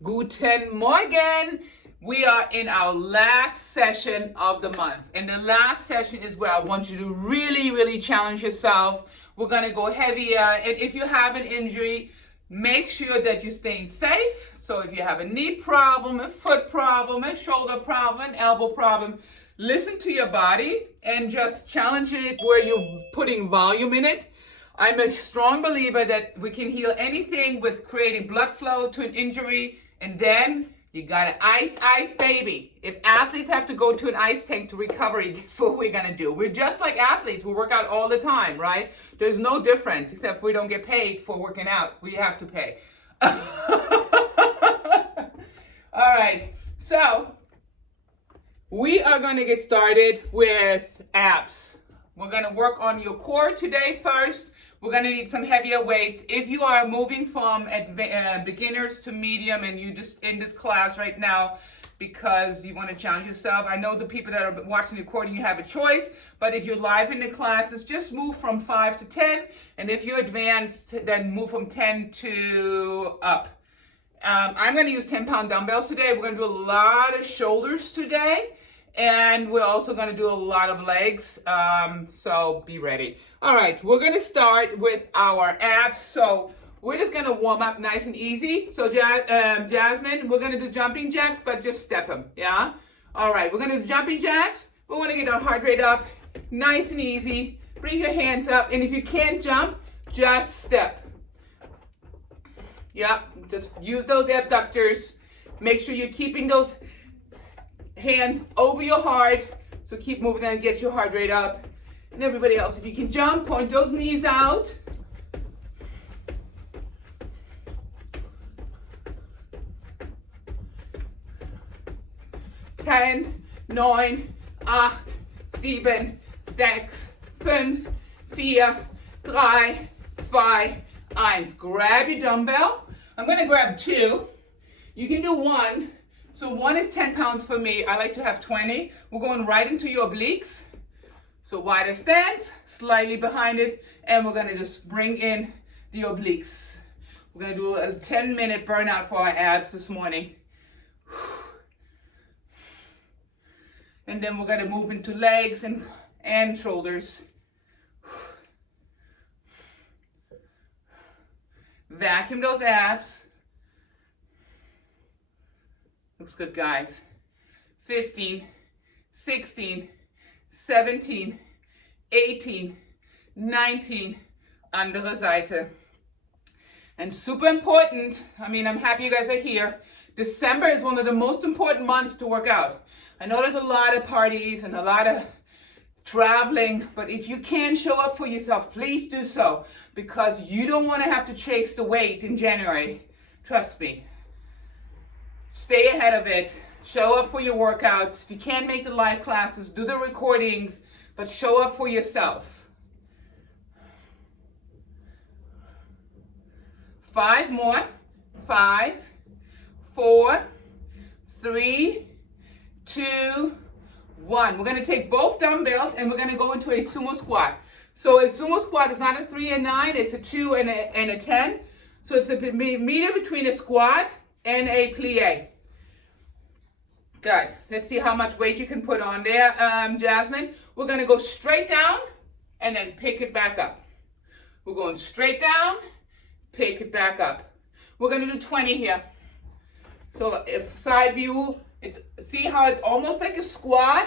Guten Morgen. We are in our last session of the month. And the last session is where I want you to really challenge yourself. We're going to go heavier. And if you have an injury, make sure that you're staying safe. So if you have a knee problem, a foot problem, a shoulder problem, an elbow problem, listen to your body and just challenge it where you're putting volume in it. I'm a strong believer that we can heal anything with creating blood flow to an injury, and then you gotta ice, baby. If athletes have to go to an ice tank to recovery, that's what we're gonna do. We're just like athletes. We work out all the time, right? There's no difference, except we don't get paid for working out. We have to pay. All right, so we are gonna get started with abs. We're gonna work on your core today first. We're gonna need some heavier weights. If you are moving from beginners to medium and you just in this class right now because you wanna challenge yourself, I know the people that are watching the recording, you have a choice, but if you're live in the classes, just move from 5 to 10, and if you're advanced, then move from 10 to up. I'm gonna use 10-pound dumbbells today. We're gonna do a lot of shoulders today. And we're also going to do a lot of legs, so be ready. All right, we're going to start with our abs. So we're just going to warm up nice and easy. So Jasmine, we're going to do jumping jacks, but just step them, yeah? All right, we're going to do jumping jacks. We want to get our heart rate up, nice and easy. Bring your hands up, and if you can't jump, just step. Yep, just use those abductors. Make sure you're keeping those hands over your heart, so keep moving and get your heart rate up. And everybody else, if you can jump, point those knees out. Ten, 9, 8, 7, 6, 5, 4, 3, 2, 1. Grab your dumbbell. I'm going to grab 2. You can do 1. So 1 is 10 pounds for me. I like to have 20. We're going right into your obliques. So wider stance, slightly behind it, and we're gonna just bring in the obliques. We're gonna do a 10-minute burnout for our abs this morning. And then we're gonna move into legs and shoulders. Vacuum those abs. Looks good, guys. 15, 16, 17, 18, 19, andere Seite. And super important, I'm happy you guys are here. December is one of the most important months to work out. I know there's a lot of parties and a lot of traveling, but if you can show up for yourself, please do so, because you don't want to have to chase the weight in January. Trust me. Stay ahead of it. Show up for your workouts. If you can't make the live classes, do the recordings, but show up for yourself. 5 more. 5, 4, 3, 2, 1. We're going to take both dumbbells and we're going to go into a Sumo Squat. So a Sumo Squat is not a 3 and 9, it's a 2 and a 10. So it's a medium between a squat and a plie. Good. Let's see how much weight you can put on there, Jasmine. We're going to go straight down and then pick it back up. We're going straight down, pick it back up. We're going to do 20 here. So if side view, see how it's almost like a squat,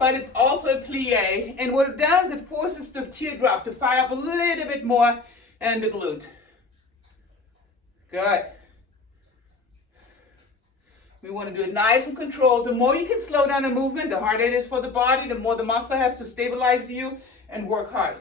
but it's also a plie. And what it does, it forces the teardrop to fire up a little bit more and the glute. Good. We want to do it nice and controlled. The more you can slow down the movement, the harder it is for the body, the more the muscle has to stabilize you and work hard.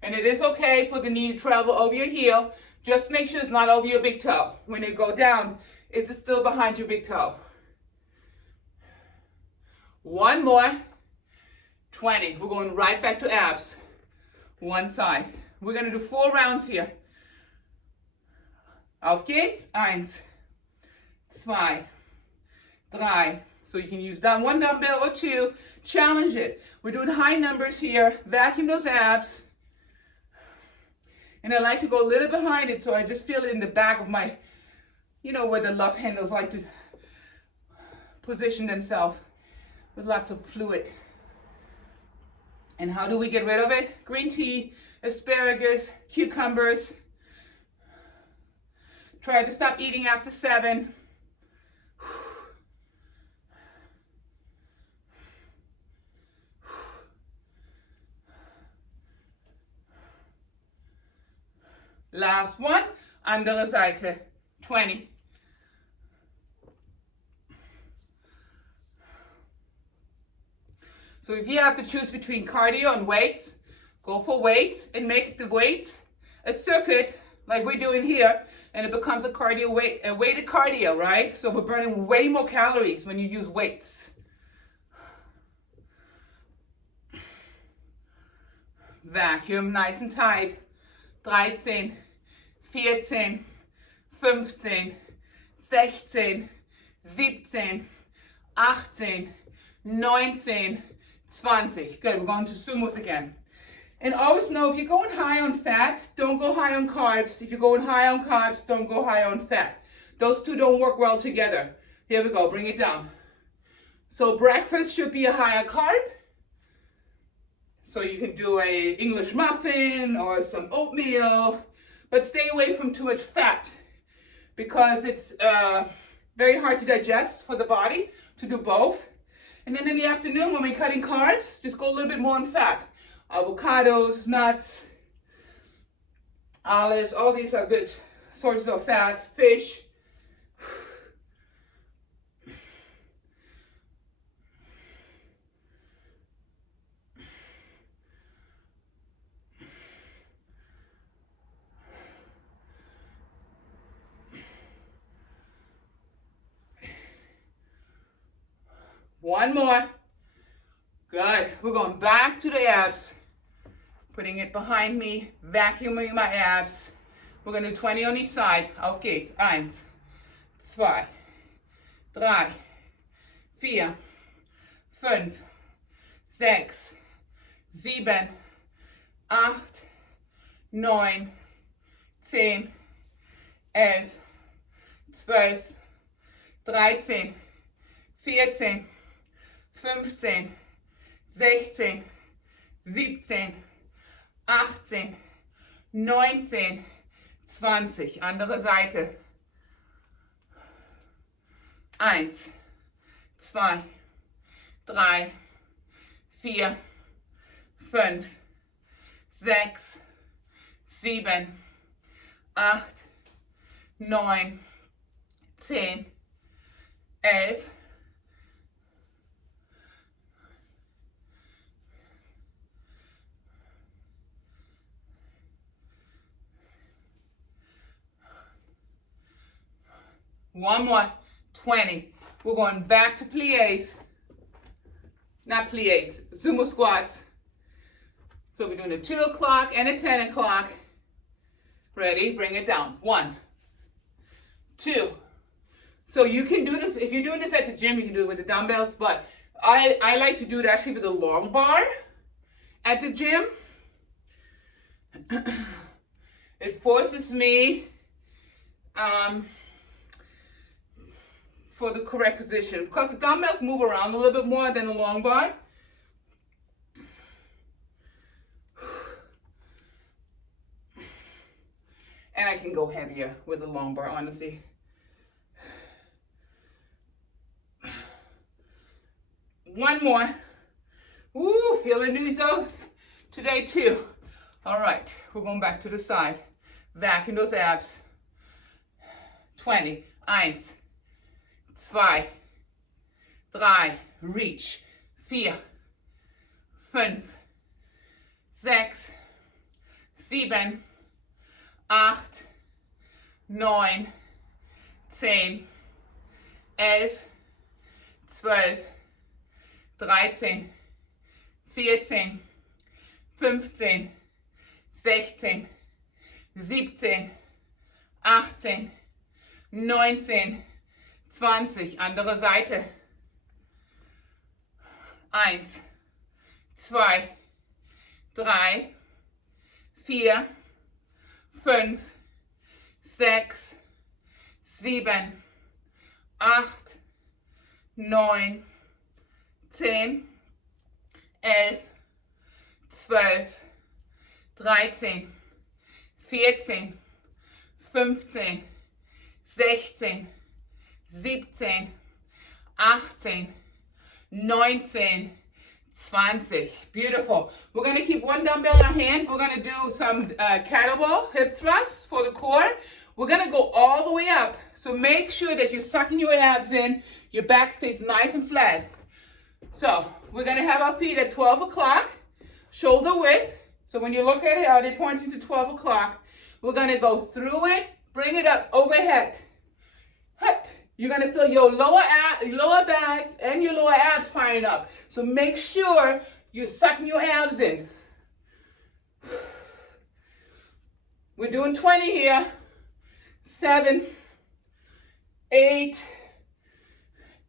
And it is okay for the knee to travel over your heel. Just make sure it's not over your big toe. When you go down, is it still behind your big toe? 1 more. 20. We're going right back to abs. One side. We're going to do 4 rounds here. Auf geht's. 1, 2, 3. So you can use one dumbbell or two, challenge it. We're doing high numbers here, vacuum those abs. And I like to go a little behind it, so I just feel it in the back of my, you know, where the love handles like to position themselves with lots of fluid. And how do we get rid of it? Green tea, asparagus, cucumbers. Try to stop eating after 7. Last one, andere Seite, 20. So if you have to choose between cardio and weights, go for weights and make the weights a circuit like we're doing here, and it becomes a weighted cardio, right? So we're burning way more calories when you use weights. Vacuum nice and tight. 13, 14, 15, 16, 17, 18, 19, 20. Good, we're going to sumos again. And always know, if you're going high on fat, don't go high on carbs. If you're going high on carbs, don't go high on fat. Those two don't work well together. Here we go, bring it down. So breakfast should be a higher carb. So you can do a English muffin or some oatmeal, but stay away from too much fat because it's very hard to digest for the body to do both. And then in the afternoon, when we're cutting carbs, just go a little bit more on fat. Avocados, nuts, olives, all these are good sources of fat. Fish. One more. Good. We're going back to the abs. Putting it behind me. Vacuuming my abs. We're going to do 20 on each side. Auf geht's. 1, 2, 3, 4, 5, 6, 7, 8, 9, 10, 11, 12, 13, 14, 15, 16, 17, 18, 19, 20. Andere Seite. 1, 2, 3, 4, 5, 6, 7, 8, 9, 10, 11, 1 more, 20. We're going back to plies. Not plies, Sumo Squats. So we're doing a 2 o'clock and a 10 o'clock. Ready? Bring it down. 1, 2. So you can do this, if you're doing this at the gym, you can do it with the dumbbells, but I like to do it actually with a long bar at the gym. It forces me for the correct position, because the dumbbells move around a little bit more than the long bar. And I can go heavier with the long bar, honestly. One more. Woo, feeling these out today too. All right, we're going back to the side. Vacuum those abs. 20. 1, 2, 3, reach. 4, 5, 6, 7, 8, 9, 10, 11, 12, 13, 14, 15, 16, 17, 18, 19, 20. Andere Seite. 1, 2, 3, 4, 5, 6, 7, 8, 9, 10, 11, 12, 13, 14, 15, 16, 17, 18, 19, 20. Beautiful. We're going to keep one dumbbell in our hand. We're going to do some catapult hip thrusts for the core. We're going to go all the way up. So make sure that you're sucking your abs in. Your back stays nice and flat. So we're going to have our feet at 12 o'clock, shoulder width. So when you look at it, they're pointing to 12 o'clock. We're going to go through it, bring it up overhead. Hip. You're going to feel your lower back and your lower abs firing up. So make sure you're sucking your abs in. We're doing 20 here. 7, 8,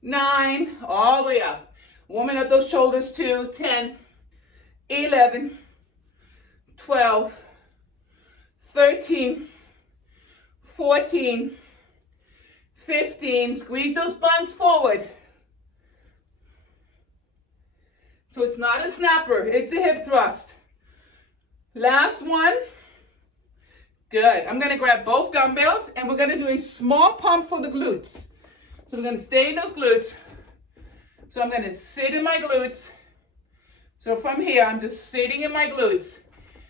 9, all the way up. Warming up those shoulders too. 10, 11, 12, 13, 14, 15, squeeze those buns forward. So it's not a snapper, it's a hip thrust. Last one. Good. I'm going to grab both dumbbells and we're going to do a small pump for the glutes. So we're going to stay in those glutes. So I'm going to sit in my glutes. So from here, I'm just sitting in my glutes.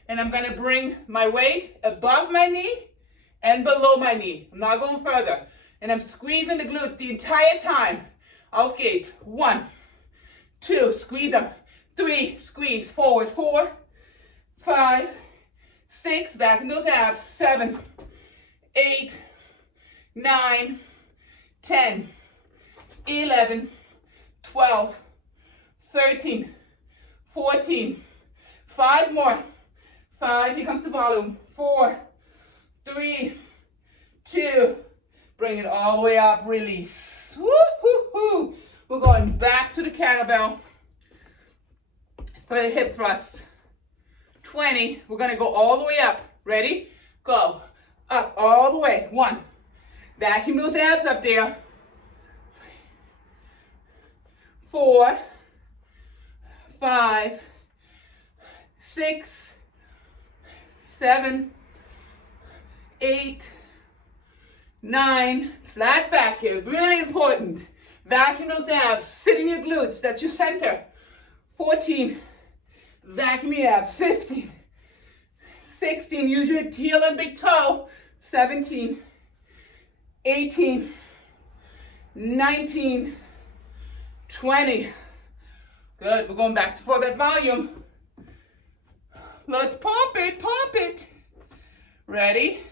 And I'm going to bring my weight above my knee and below my knee. I'm not going further. And I'm squeezing the glutes the entire time. Auf geht's. 1, 2, squeeze them. 3, squeeze forward. 4, 5, 6, back in those abs. 7, 8, 9, 10, 11, 12, 13, 14. 5 more. 5, here comes the volume. 4, 3, 2, bring it all the way up, release. Woo-hoo-hoo. We're going back to the kettlebell for the hip thrust. 20, we're gonna go all the way up. Ready? Go. Up all the way. 1, vacuum those abs up there. 4, 5, 6, 7, 8, 9, flat back here, really important. Vacuum those abs, sit in your glutes, that's your center. 14, vacuum your abs. 15, 16, use your heel and big toe. 17, 18, 19, 20. Good, we're going back for that volume. Let's pump it. Ready?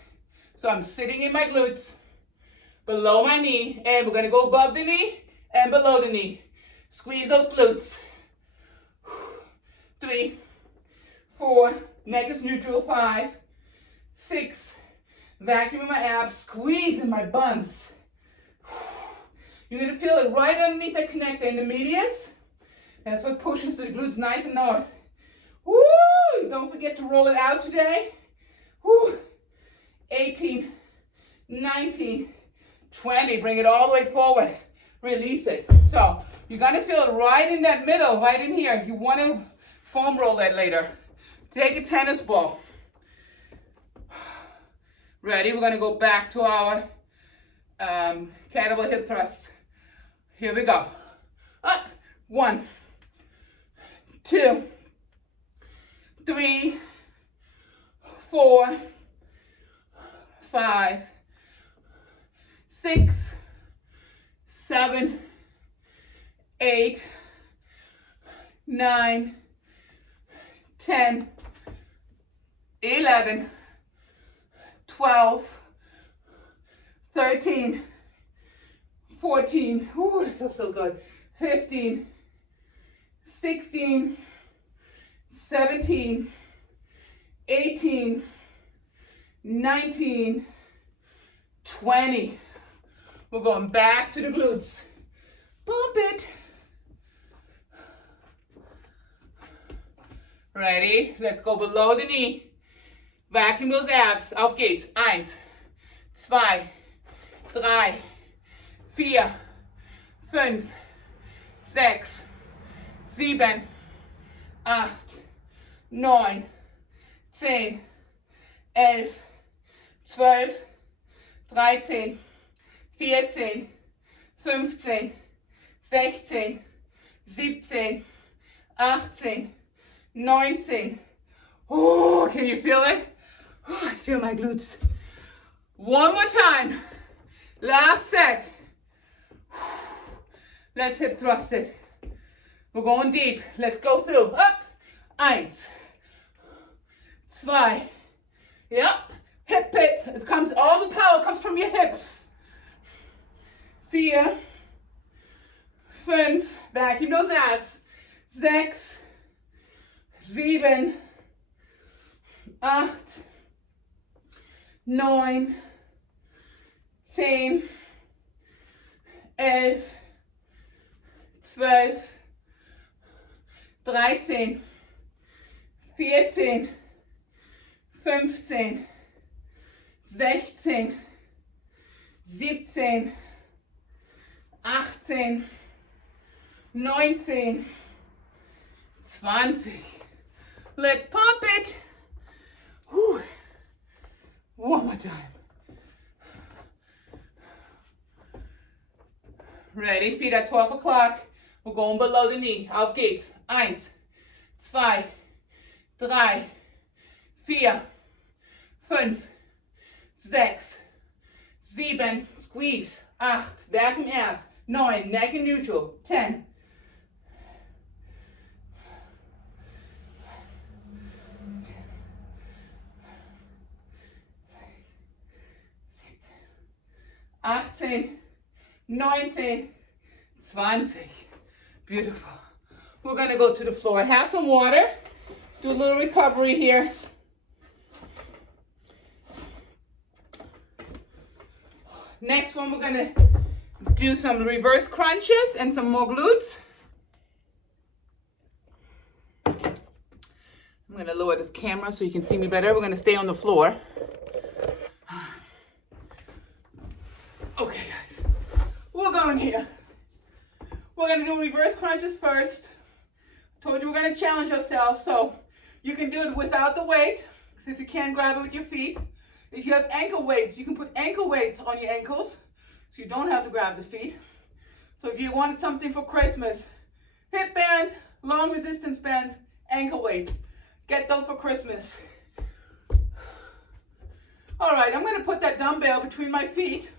So I'm sitting in my glutes, below my knee, and we're gonna go above the knee and below the knee. Squeeze those glutes. 3, 4, neck is neutral. 5, 6, vacuuming my abs, squeezing my buns. You're gonna feel it right underneath the connector in the medius. That's what pushes the glutes nice and north. Woo! Don't forget to roll it out today. Woo! 18, 19, 20. Bring it all the way forward. Release it. So you're going to feel it right in that middle, right in here. You want to foam roll that later. Take a tennis ball. Ready? We're going to go back to our catapult hip thrust. Here we go. Up. 1, 2, 3, 4, 5, 6, 7, 8, 9, 10, 11, 12, 13, 14, ooh, that feels so good, 15, 16, 17, 18, 19, 20. We're going back to the glutes. Bump it. Ready? Let's go below the knee. Vacuum those abs. Auf geht's. 1, 2, 3, 4, 5, 6, 7, 8, 9, 10, 11, 12, 13, 14, 15, 16, 17, 18, 19. Oh, can you feel it? Oh, I feel my glutes. One more time. Last set. Let's hip thrust it. We're going deep. Let's go through. Up. 1, 2. Yep. Hip it. It comes. All the power comes from your hips. 4, 5. Vacuum those abs. 6, 7, 8, 9, 10, 11, 12, 13, 14, 15, 16, 17, 18, 19, 20. Let's pump it. Whew. One more time. Ready? Feet at 12 o'clock. We're going below the knee. Auf geht's. 1, 2, 3, 4, 5, 6, 7, squeeze. 8, vacuum abs. 9, neck and neutral. 10. Achtzehn, 19, 20. Beautiful. We're going to go to the floor. Have some water. Do a little recovery here. Next one, we're going to do some reverse crunches and some more glutes. I'm going to lower this camera so you can see me better. We're going to stay on the floor. Okay, guys. We're going here. We're going to do reverse crunches first. Told you we're going to challenge ourselves, so you can do it without the weight. If you can't, grab it with your feet. If you have ankle weights, you can put ankle weights on your ankles, so you don't have to grab the feet. So if you wanted something for Christmas, hip band, long resistance bands, ankle weights. Get those for Christmas. All right, I'm going to put that dumbbell between my feet,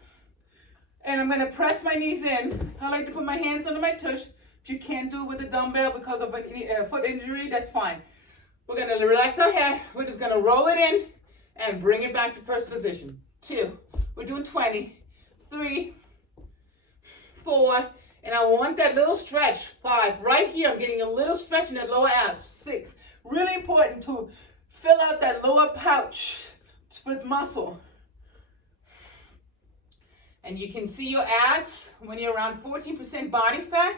and I'm going to press my knees in. I like to put my hands under my tush. If you can't do it with a dumbbell because of a foot injury, that's fine. We're going to relax our head. We're just going to roll it in and bring it back to first position. 2. We're doing 20. 3, 4, and I want that little stretch. 5. Right here, I'm getting a little stretch in that lower abs. 6. Really important to fill out that lower pouch with muscle. And you can see your abs when you're around 14% body fat.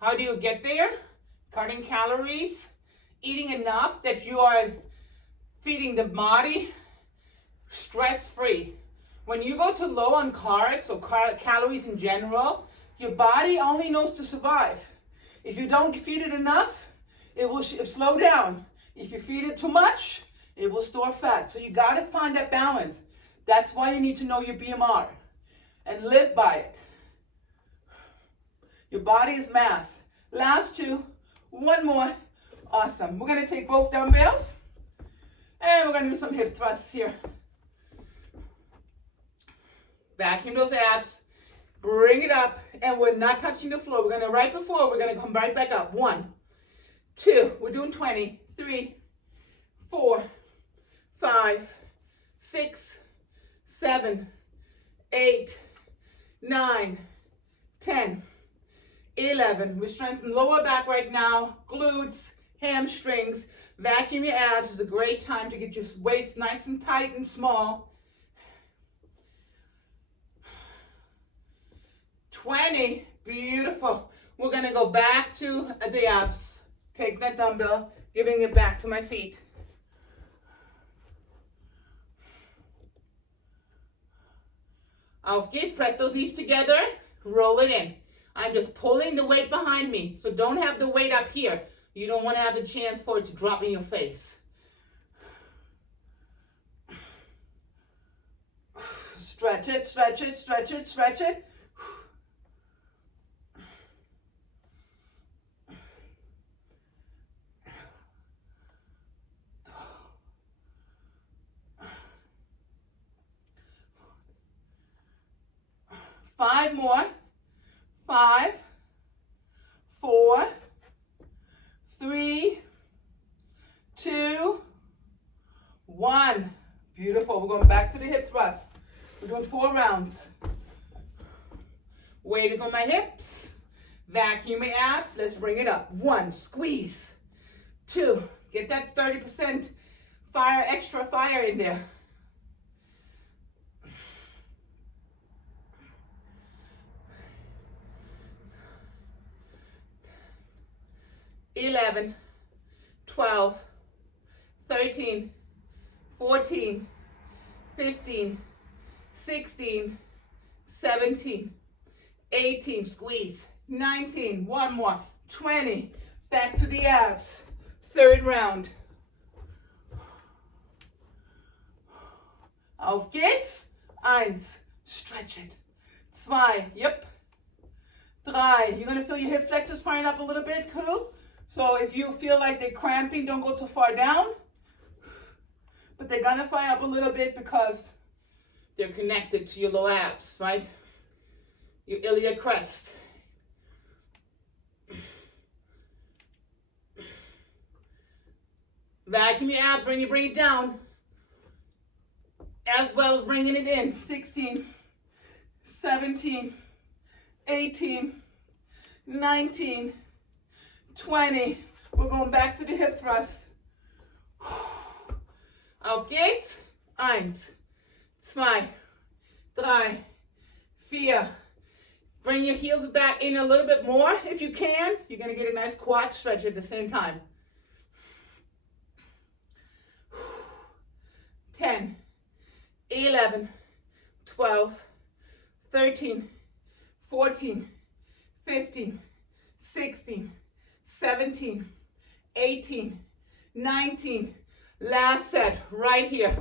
How do you get there? Cutting calories, eating enough that you are feeding the body stress-free. When you go too low on carbs or calories in general, your body only knows to survive. If you don't feed it enough, it will slow down. If you feed it too much, it will store fat. So you got to find that balance. That's why you need to know your BMR and live by it. Your body is math. Last 2, one more. Awesome. We're going to take both dumbbells and we're going to do some hip thrusts here. Vacuum those abs. Bring it up, and we're not touching the floor. We're going to, right before, we're going to come right back up. 1, 2, we're doing 20. 3, 4, 5, 6, 7, 8, 9, 10, 11. We're strengthening lower back right now, glutes, hamstrings. Vacuum your abs is a great time to get your weights nice and tight and small. 20, beautiful. We're gonna go back to the abs. Take that dumbbell, Giving it back to my feet. Auf geht's. Press those knees together. Roll it in. I'm just pulling the weight behind me. So don't have the weight up here. You don't want to have the chance for it to drop in your face. Stretch it, stretch it, stretch it, stretch it. Five more. 5, 4, 3, 2, 1. Beautiful. We're going back to the hip thrust. We're doing 4 rounds. Weight is on my hips. Vacuum my abs. Let's bring it up. 1, squeeze. 2, get that 30% fire, extra fire in there. 11, 12, 13, 14, 15, 16, 17, 18, squeeze, 19, one more, 20, back to the abs, 3rd round. Auf geht's, 1, stretch it, 2, yep, 3, you're gonna feel your hip flexors firing up a little bit, cool? So if you feel like they're cramping, don't go too far down. But they're gonna fire up a little bit because they're connected to your low abs, right? Your iliac crest. Vacuum your abs when you bring it down, as well as bringing it in. 16, 17, 18, 19, 20. We're going back to the hip thrust. Auf geht's. 1, 2, 3, 4. Bring your heels back in a little bit more if you can. You're going to get a nice quad stretch at the same time. 10, 11, 12, 13, 14, 15, 16, 17, 18, 19. Last set right here.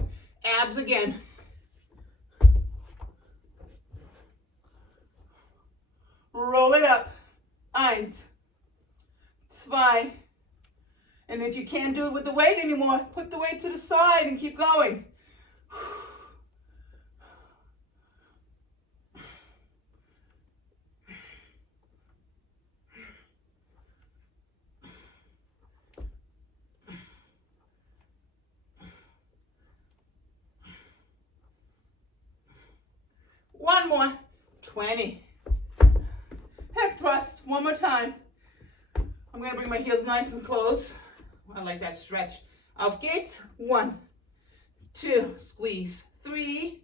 Abs again. Roll it up. 1, 2. And if you can't do it with the weight anymore, put the weight to the side and keep going. One more. 20. Hip thrust. One more time. I'm going to bring my heels nice and close. I like that stretch. Auf geht's. 1, 2, squeeze. 3,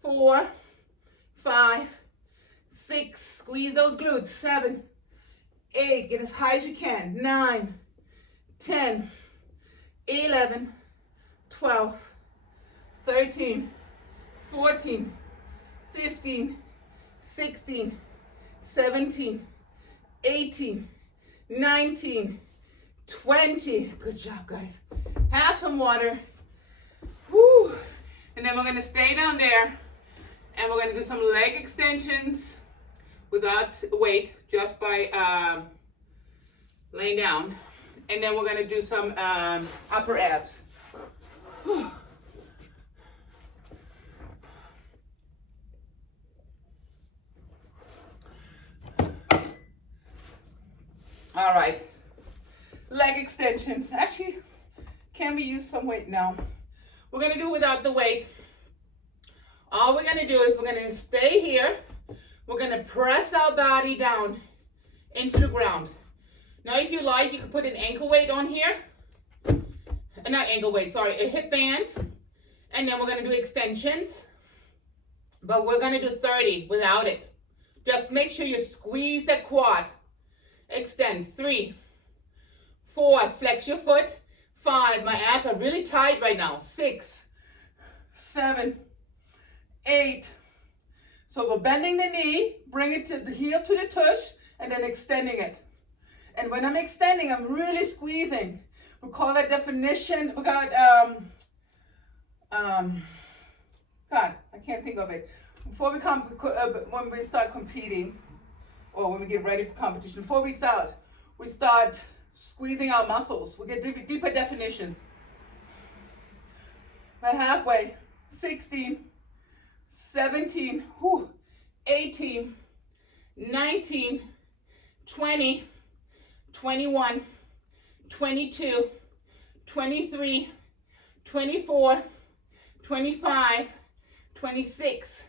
4, 5, 6, squeeze those glutes. 7, 8, get as high as you can. 9, 10, 11, 12, 13, 14, 15, 16, 17, 18, 19, 20. Good job, guys. Have some water. Woo. And then we're going to stay down there and we're going to do some leg extensions without weight, just by laying down. And then we're going to do some upper abs. Whew. All right, leg extensions. Actually, can we use some weight? No. We're gonna do without the weight. All we're gonna do is we're gonna stay here. We're gonna press our body down into the ground. Now, if you like, you can put an ankle weight on here. Not ankle weight, sorry, a hip band. And then we're gonna do extensions. But we're gonna do 30 without it. Just make sure you squeeze that quad. Extend. 3, 4, flex your foot. 5, my abs are really tight right now. 6, 7, 8. So we're bending the knee, bring it to the heel to the tush, and then extending it. And when I'm extending, I'm really squeezing. We call that definition, we got, God, I can't think of it. Before we when we start competing, or when we get ready for competition, 4 weeks out, we start squeezing our muscles. We get deeper definitions. We're halfway. 16, 17, 18, 19, 20, 21, 22, 23, 24, 25, 26,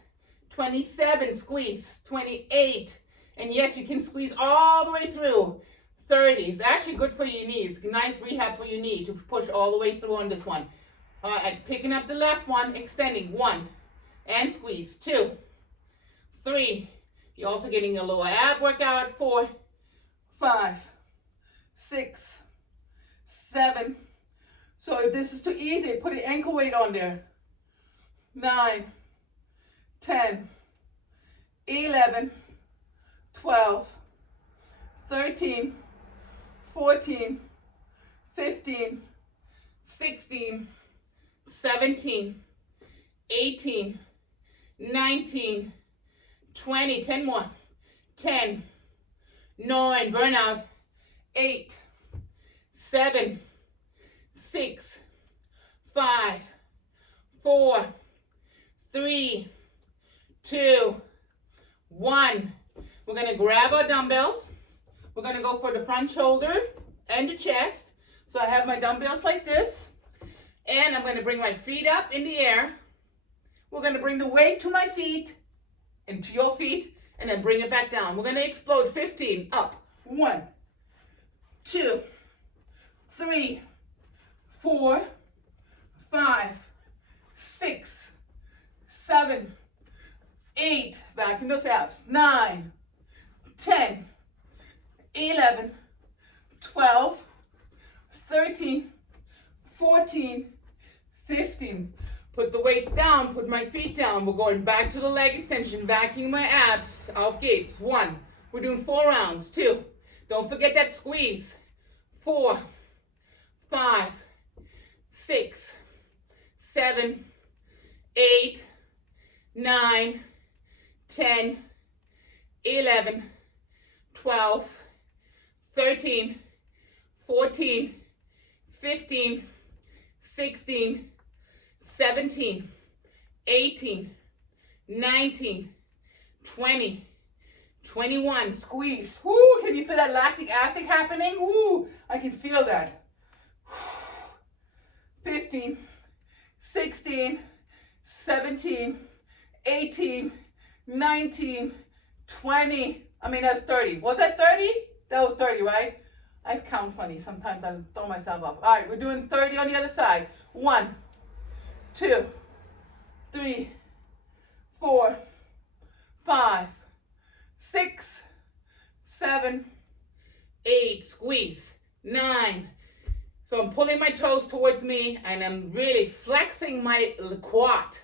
27, squeeze, 28, and yes, you can squeeze all the way through. 30 is actually good for your knees. Nice rehab for your knee to push all the way through on this one. All right, picking up the left one, extending. 1, and squeeze. 2, 3. You're also getting a lower ab workout. 4, 5, 6, 7. So if this is too easy, put the ankle weight on there. 9, 10, 11, 12, 13, 14, 15, 16, 17, 18, 19, 20, 10 more, 10, 9, burnout, 8, 7, 6, 5, 4, 3, 2, 1. We're going to grab our dumbbells. We're going to go for the front shoulder and the chest. So I have my dumbbells like this. And I'm going to bring my feet up in the air. We're going to bring the weight to my feet and to your feet, and then bring it back down. We're going to explode 15 up. 1, 2, 3, 4, 5, 6, 7, 8. Back in those abs. 9, 10, 11, 12, 13, 14, 15. Put the weights down, put my feet down. We're going back to the leg extension, vacuuming my abs. Auf geht's. 1. We're doing 4 rounds. 2. Don't forget that squeeze. 4, 5, 6, 7, 8, 9, 10, 11, 12, 13, 14, 15, 16, 17, 18, 19, 20, 21. Squeeze. Woo, can you feel that lactic acid happening? Woo, I can feel that. 15, 16, 17, 18, 19, 20. I mean, that's 30. Was that 30? That was 30, right? I count funny. Sometimes I throw myself off. All right, we're doing 30 on the other side. 1, 2, 3, 4, 5, 6, 7, 8. Squeeze. 9. So I'm pulling my toes towards me, and I'm really flexing my quad.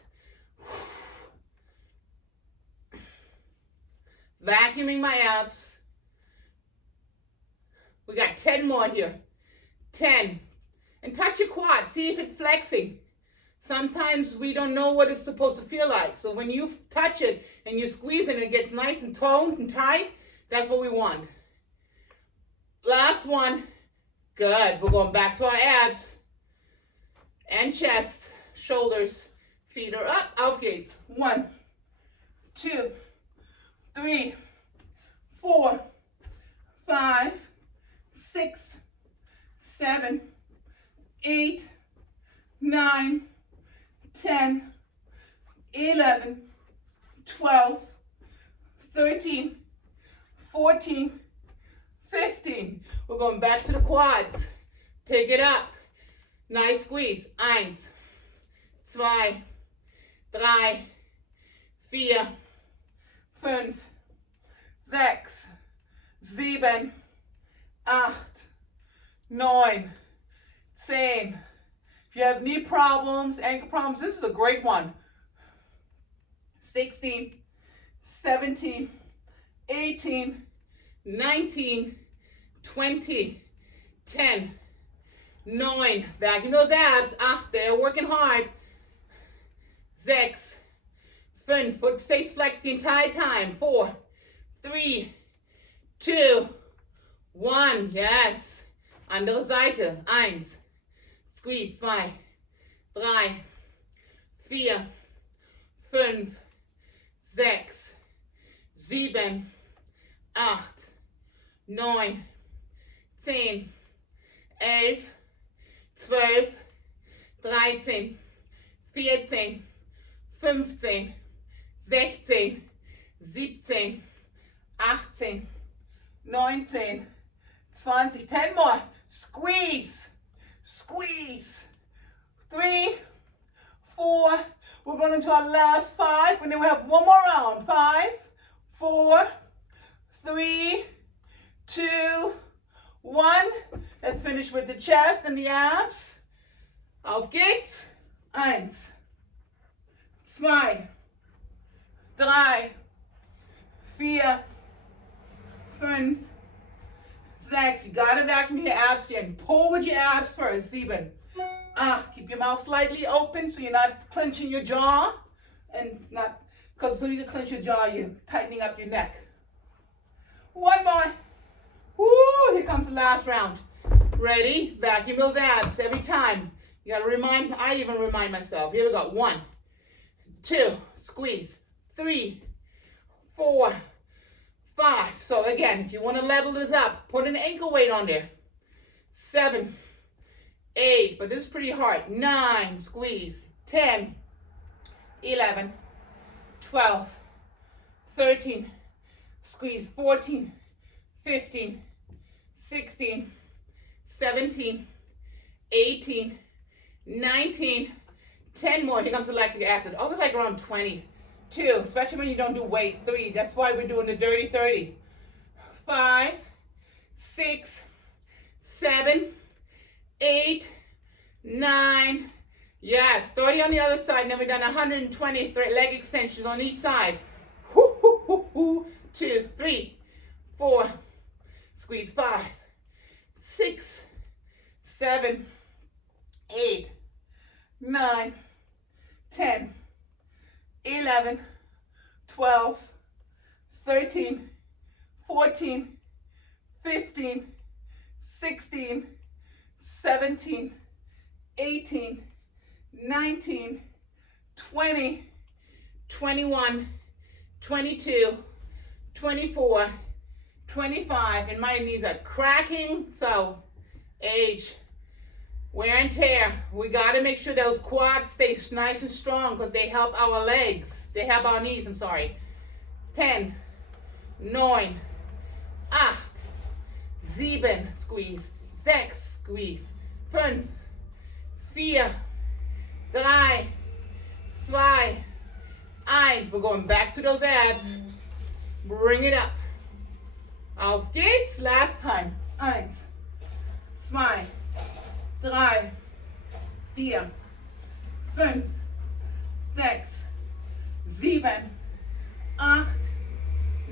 Vacuuming my abs. We got 10 more here. 10. And touch your quad. See if it's flexing. Sometimes we don't know what it's supposed to feel like. So when you touch it and you squeeze it and it gets nice and toned and tight, that's what we want. Last one. Good. We're going back to our abs and chest, shoulders, feet are up. Auf geht's. 1, 2, 3, 4, 5, 6, 7, 8, 9, 10, 11, 12, 13, 14, 15. We're going back to the quads. Pick it up. Nice squeeze. 1, 2, 3, 4, 5, 6, 7, 8, 9, 10. If you have knee problems, ankle problems, this is a great one. 16, 17, 18, 19, 20, 10, 9. Vacuum those abs. 8, they're working hard. 6, 5, foot stays flexed the entire time. 4, 3, 2, 1. Yes. Andere Seite. 1. Squeeze. 2, 3, 4, 5, 6, 7, 8, 9, 10, 11, 12, 13, 14, 15, 16, 17, 18, 19, 20. 10 more. Squeeze. Squeeze. 3, 4. We're going into our last 5, and then we have one more round. 5, 4, 3, 2, 1. Let's finish with the chest and the abs. Auf geht's. 1, 2, 3, 4, 5, 6. You gotta vacuum your abs here and pull with your abs first. 7, 8. Keep your mouth slightly open so you're not clenching your jaw, and not, because as soon as you clench your jaw, you're tightening up your neck. One more. Woo! Here comes the last round. Ready? Vacuum those abs every time. You gotta remind. I even remind myself. Here we go. 1, 2. Squeeze. 3, 4, 5. So again, if you want to level this up, put an ankle weight on there. 7, 8, but this is pretty hard. 9, squeeze. 10, 11, 12, 13, squeeze. 14, 15, 16, 17, 18, 19, 10 more. Here comes the lactic acid. Always like around 20. 2, especially when you don't do weight. 3, that's why we're doing the dirty 30. 5, 6, 7, 8, 9. Yes, 30 on the other side. And then we've done 120 leg extensions on each side. 2, 3, 4. Squeeze. 5, 6, 7, 8, 9, 10, 11, 12, 13, 14, 15, 16, 17, 18, 19, 20, 21, 22, 24, 25, and my knees are cracking, so age, wear and tear. We got to make sure those quads stay nice and strong because they help our legs. They help our knees, I'm sorry. 10, 9, 8, 7, squeeze. 6, squeeze. 5, 4, 3, 2, 1. We're going back to those abs. Bring it up. Auf geht's. Last time. 1, 2, 3, 4, 5, 6, 7, 8,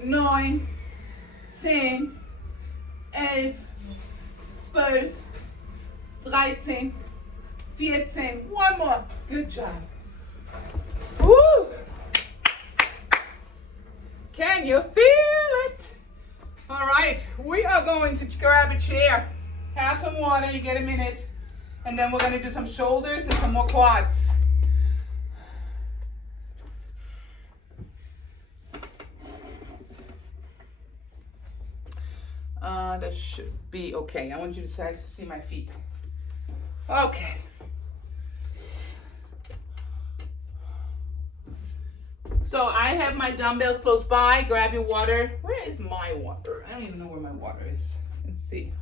9, 10, 11, 12, 13, 14. One more. Good job. Woo! Can you feel it? All right, we are going to grab a chair, have some water, you get a minute, and then we're going to do some shoulders and some more quads. That should be okay. I want you to guys to see my feet. Okay. So I have my dumbbells close by. Grab your water. Where is my water? I don't even know where my water is. Let's see.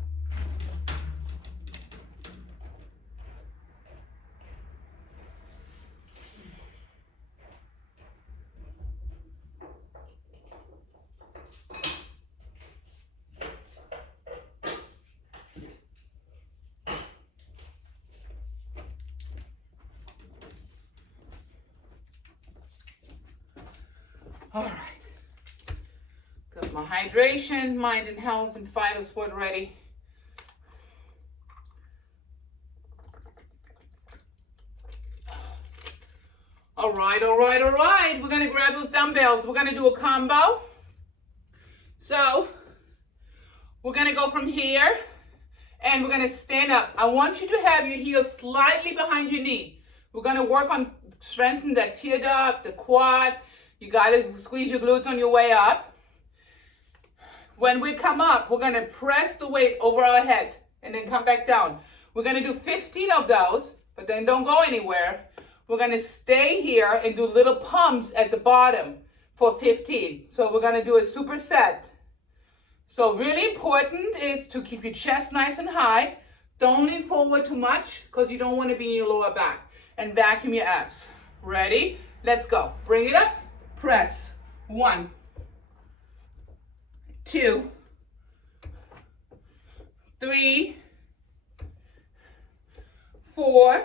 All right. Got my hydration, mind and health, and final sport ready. All right, all right, all right. We're gonna grab those dumbbells. We're gonna do a combo. So we're gonna go from here and we're gonna stand up. I want you to have your heels slightly behind your knee. We're gonna work on strengthen that tear duct, the quad. You gotta squeeze your glutes on your way up. When we come up, we're gonna press the weight over our head and then come back down. We're gonna do 15 of those, but then don't go anywhere. We're gonna stay here and do little pumps at the bottom for 15. So we're gonna do a superset. So really important is to keep your chest nice and high. Don't lean forward too much because you don't want to be in your lower back. And vacuum your abs. Ready? Let's go. Bring it up. Press. 1, 2, 3, 4,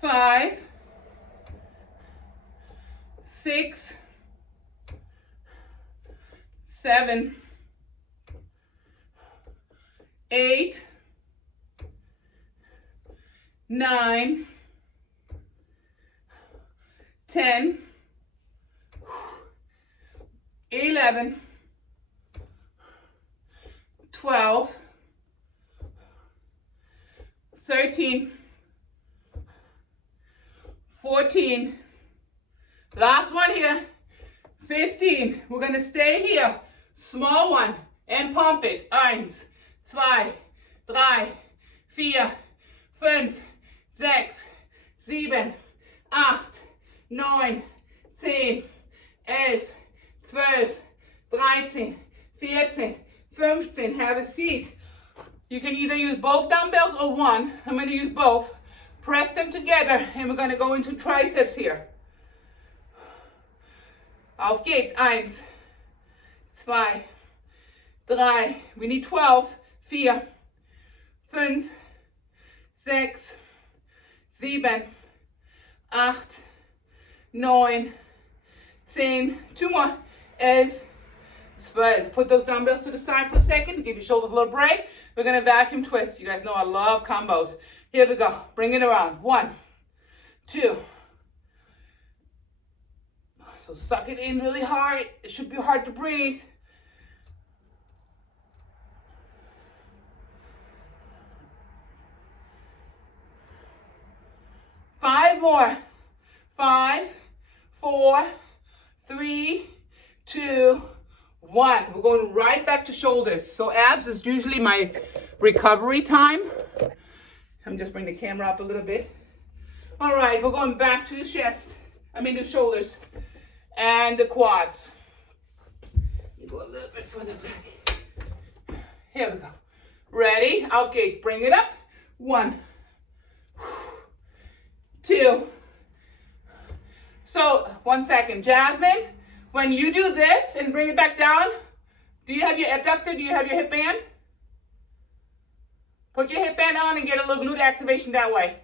5, 6, 7, 8, 9, 10, 11, 12, 13, 14, last one here, 15. We're gonna stay here, small one, and pump it. 1, 2, 3, 4, 5, 6, 7, 8, 9, 10, 11, 12, 13, 14, 15. Have a seat. You can either use both dumbbells or one. I'm going to use both. Press them together and we're going to go into triceps here. Auf geht's. 1, 2, 3. We need 12. 4, 5, 6, 7, 8, 9, 10. 2 more. 11, 12. Put those dumbbells to the side for a second. Give your shoulders a little break. We're going to vacuum twist. You guys know I love combos. Here we go. Bring it around. 1, 2. So suck it in really hard. It should be hard to breathe. Five more. 5, 4, 3, 2, 1. We're going right back to shoulders. So abs is usually my recovery time. I'm just bring the camera up a little bit. All right, we're going back to the chest. The shoulders and the quads. You go a little bit further back. Here we go. Ready? Auf geht's. Bring it up. 1, 2. So 1 second, Jasmine. When you do this and bring it back down, do you have your abductor? Do you have your hip band? Put your hip band on and get a little glute activation that way.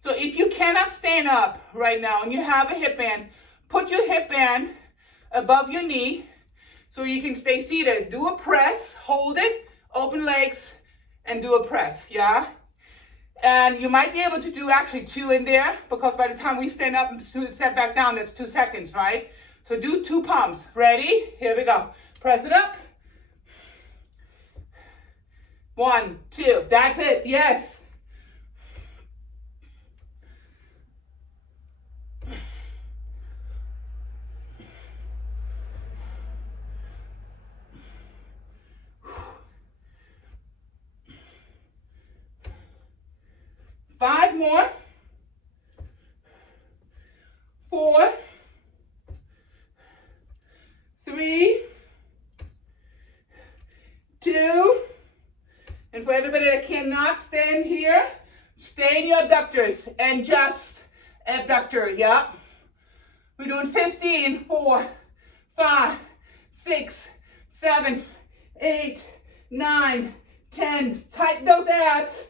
So if you cannot stand up right now and you have a hip band, put your hip band above your knee so you can stay seated. Do a press, hold it, open legs, and do a press, yeah? And you might be able to do actually 2 in there because by the time we stand up and step back down, that's 2 seconds, right? So do 2 pumps. Ready? Here we go. Press it up. 1, 2. That's it. Yes. Five more. 4, 3, 2, and for everybody that cannot stand here, stay in your abductors and just abductor, yeah? We're doing 15, 4, 5, 6, 7, 8, 9, 10. Tighten those abs.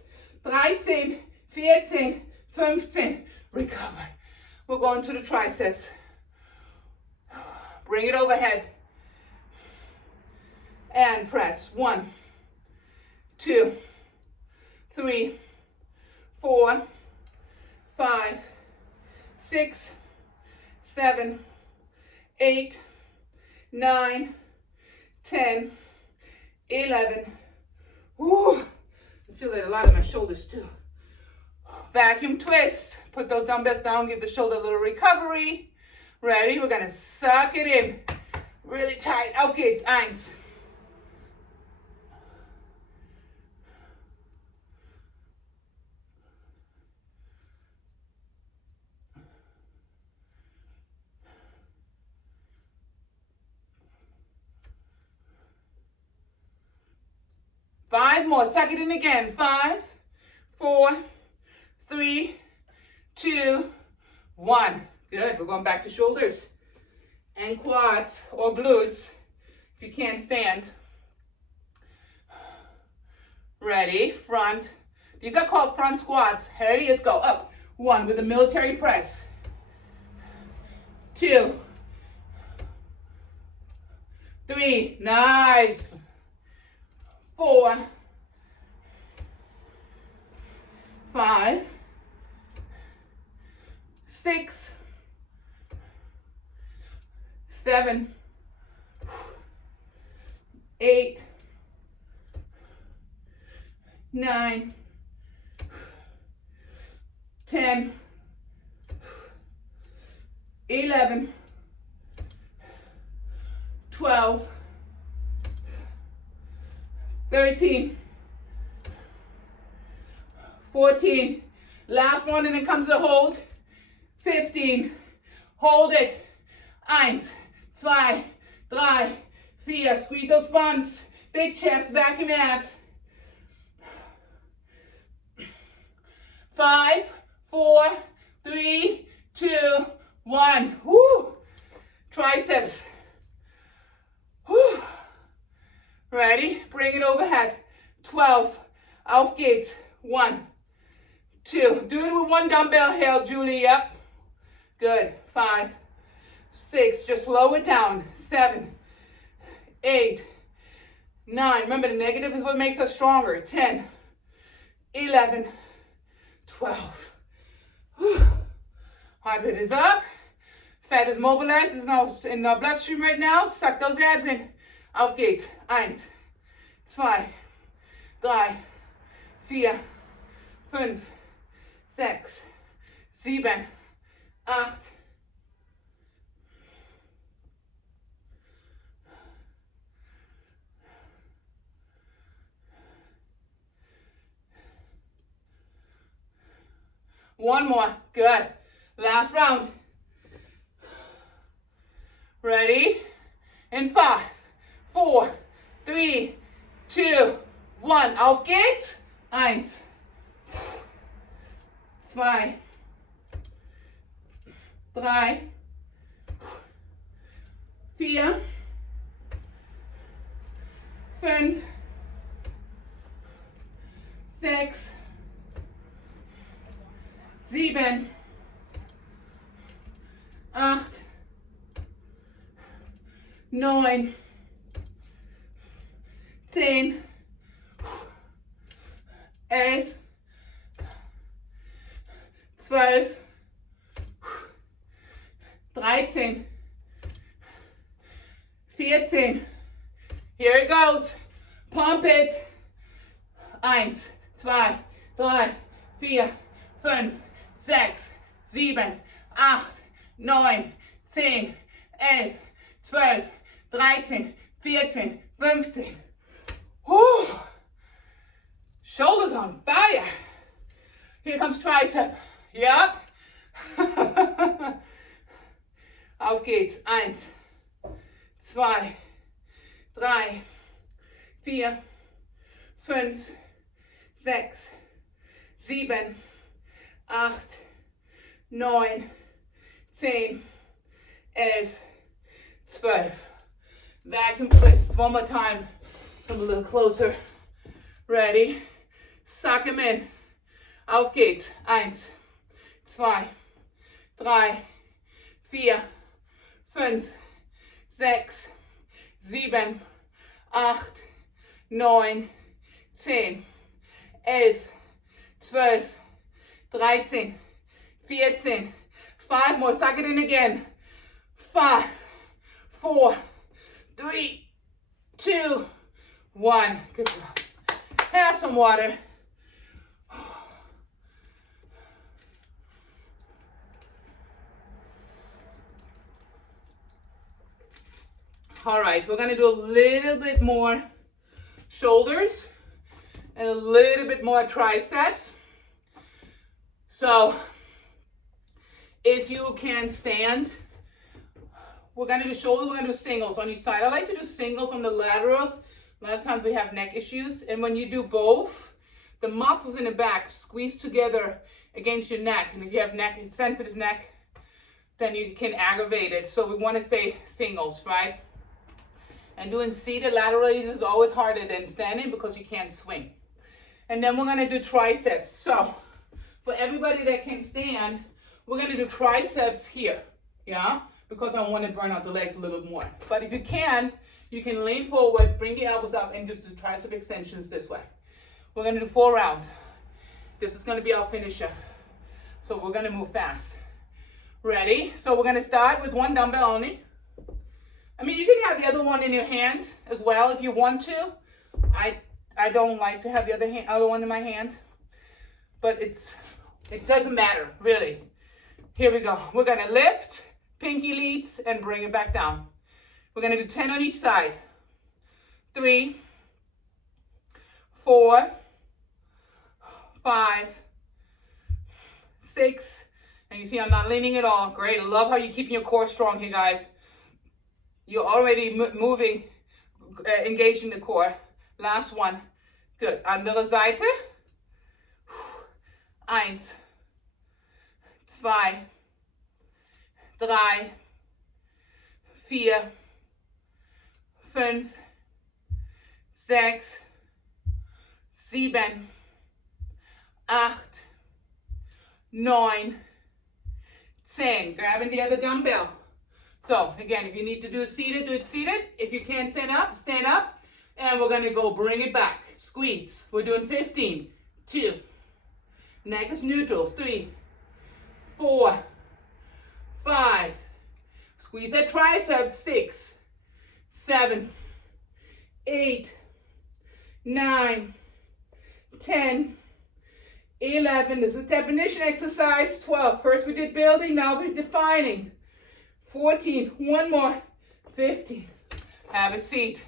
13, 14, 15. Recover. We're going to the triceps. Bring it overhead. And press. 1, 2, 3, 4, 5, 6, 7, 8, 9, 10, 11. Woo! I feel it a lot in my shoulders too. Vacuum twist. Put those dumbbells down, give the shoulder a little recovery. Ready? We're gonna suck it in. Really tight. Auf geht's. 1. Five more. Suck it in again. 5, 4, 3, 2, 1. Good. We're going back to shoulders and quads or glutes if you can't stand. Ready? Front. These are called front squats. Ready? Let's go. Up. 1 with a military press. 2, 3. Nice. 4, 5, 6, 7, 8, 9, 10, 11, 12, 13, 14, last one, and then comes the hold. 15, hold it. 1, 2, 3, 4, squeeze those buns, big chest, vacuum abs. 5, 4, 3, 2, 1. Woo! Triceps. Woo! Ready? Bring it overhead. 12. Auf geht's. 1, 2. Do it with one dumbbell here, Julie. Yep. Good. 5, 6. Just slow it down. 7, 8, 9. Remember, the negative is what makes us stronger. 10, 11, 12. Heart rate is up. Fat is mobilized. It's now in the bloodstream right now. Suck those abs in. Auf geht's. 1, 2, 3, 4, 5, 6, 7, 8. One more. Good. Last round. Ready? In 5, 4, 3, 2, 1. Auf geht's. 1, 2, 3, 4, 5, 6, 7, 8, 9, 10, 11, 12, 13, 14. Here it goes. Pump it. 1, 2, 3, 4, 5, 6, 7, 8, 9, 10, 11, 12, 13, 14, 15. Whew. Shoulders on fire. Here comes tricep. Yep. Auf geht's. 1, 2, 3, 4, 5, 6, 7, 8, 9, 10, 11, 12. Vacuum twists. One more time. Come a little closer. Ready? Suck them in. Auf geht's. 1, 2, 3, 4, 5, 6, 7, 8, 9, 10, 11, 12, 13, 14, 5 more, suck it in again, 5, 4, 3, 2, 1, good job. Have some water. All right, we're gonna do a little bit more shoulders and a little bit more triceps. So if you can stand, we're gonna do shoulders, we're gonna do singles on each side. I like to do singles on the laterals. A lot of times we have neck issues, and when you do both, the muscles in the back squeeze together against your neck. And if you have sensitive neck, then you can aggravate it. So we want to stay singles, right? And doing seated lateral raises is always harder than standing because you can't swing. And then we're gonna do triceps. So for everybody that can stand, we're gonna do triceps here, yeah? Because I want to burn out the legs a little bit more. But if you can't, you can lean forward, bring the elbows up, and just do tricep extensions this way. We're gonna do 4 rounds. This is gonna be our finisher. So we're gonna move fast. Ready? So we're gonna start with 1 dumbbell only. I mean, you can have the other one in your hand as well if you want to. I don't like to have the other one in my hand, but it doesn't matter, really. Here we go. We're gonna lift, pinky leads, and bring it back down. We're gonna do 10 on each side. 3, 4, 5, 6, and you see I'm not leaning at all. Great, I love how you're keeping your core strong here, guys. You're already moving, engaging the core. Last one. Good. Andere Seite. 1, 2, 3, 4, 5, 6, 7, 8, 9, 10. Grabbing the other dumbbell. So again, if you need to do it seated, do it seated. If you can't stand up, stand up. And we're gonna go bring it back. Squeeze. We're doing 15. 2. Neck is neutral. 3, 4, 5. Squeeze that tricep. 6, 7, 8, 9, 10, 11. This is definition exercise. 12. First we did building, now we're defining. 14. One more. 15. Have a seat.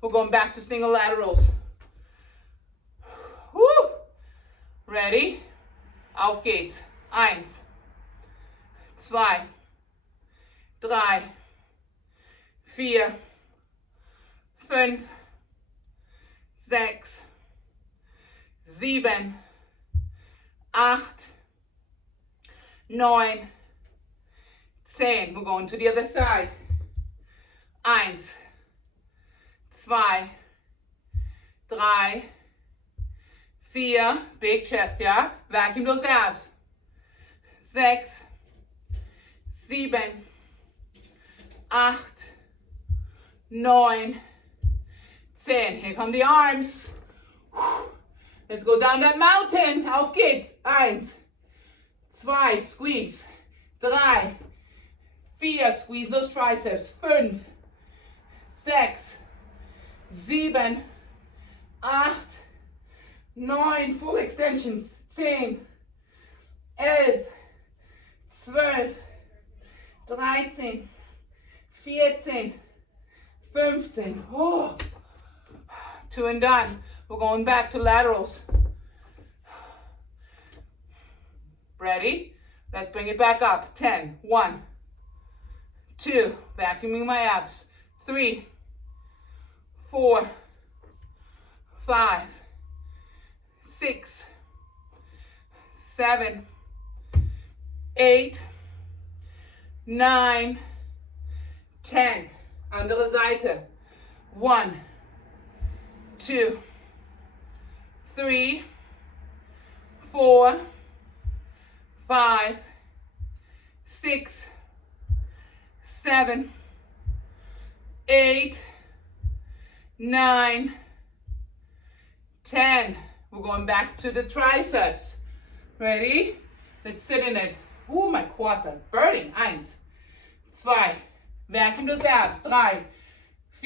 We're going back to single laterals. Woo! Ready? Auf geht's. 1, 2, 3, 4, 5, 6, 7, 8, 9, 10. We're going to the other side. 1, 2, 3, 4. Big chest, yeah? Vacuum those abs. 6, 7, 8, 9, 10. Here come the arms. Let's go down that mountain. Auf geht's. 1, 2, squeeze. 3, 4, squeeze those triceps. 5, 6, 7, 8, 9, full extensions. 10, 11, 12, 13, 14, 15. Oh. 2 and done. We're going back to laterals. Ready? Let's bring it back up. 10. 1, 2. Vacuuming my abs. 3, 4, 5, 6, 7, 8, 9, 10. Andere Seite. 1, 2, 3, 4, 5, 6, 7, 8, 9, 10. We're going back to the triceps. Ready? Let's sit in it. Oh, my quads are burning. 1, 2. Vacuum those abs. 3,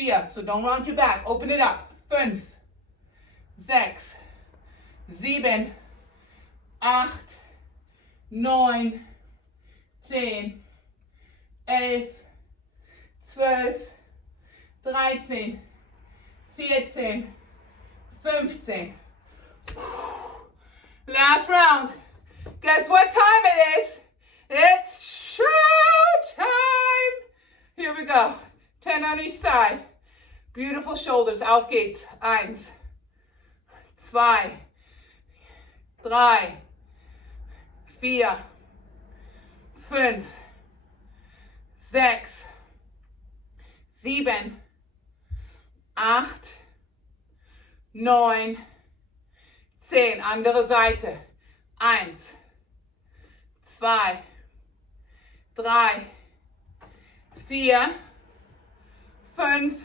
4. So don't round your back. Open it up. 5, 6, 7, 8, 9, 10, 11, 12, 13, 14, 15. Last round. Guess what time it is? It's show time. Here we go. 10 on each side. Beautiful shoulders. Auf geht's. 1, 2, 3, 4, 5, 6, 7, 8, 9, 10. Andere Seite. 1, 2, 3, 4, 5,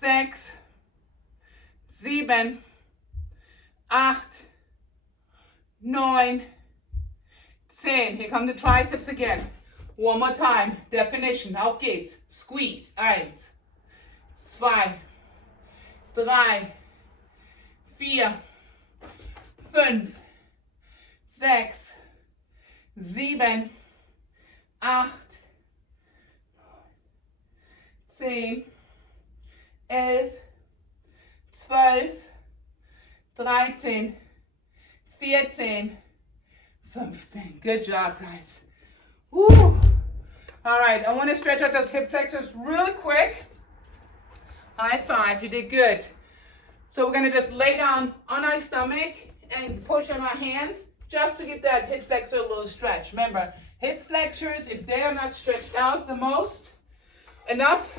6, 7, 8, 9, 10. Here come the triceps again. One more time. Definition. Auf geht's. Squeeze. 1, 2, 3, 4, 5, 6, 7, 8, 10, 11, 12, 13, 14, 15. Good job, guys. Woo. All right, I want to stretch out those hip flexors really quick. High five, you did good. So we're going to just lay down on our stomach and push on our hands just to get that hip flexor a little stretch. Remember, hip flexors, if they are not stretched out the most enough,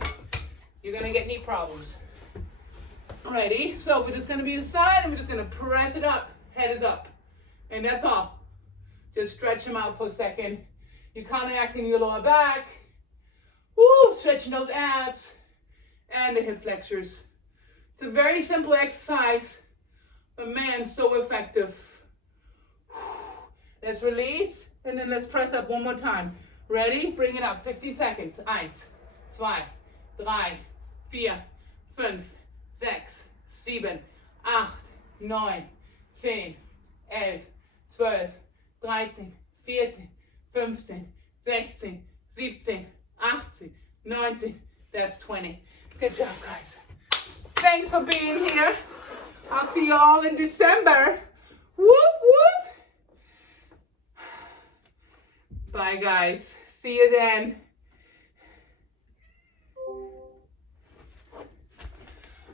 you're going to get knee problems. Ready? So we're just going to be aside and we're just going to press it up. Head is up. And that's all. Just stretch them out for a second. You're counteracting your lower back. Woo, stretching those abs and the hip flexors. It's a very simple exercise, but man, so effective. Let's release, and then let's press up one more time. Ready? Bring it up. 15 seconds. 1, 2, 3, 4, 5, 6, 7, 8, 9, 10, 11, 12, 13, 14, 15, 16, 17, 18, 19. That's 20. Good job, guys. Thanks for being here. I'll see you all in December. Whoop, whoop. Bye, guys. See you then.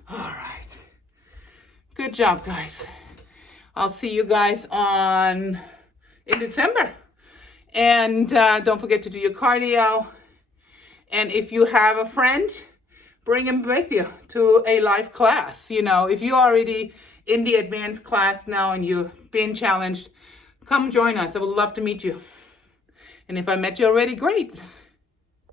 All right. Good job, guys. I'll see you guys in December. And don't forget to do your cardio. And if you have a friend, bring him with you to a live class. You know, if you're already in the advanced class now and you're being challenged, come join us. I would love to meet you. And if I met you already, great.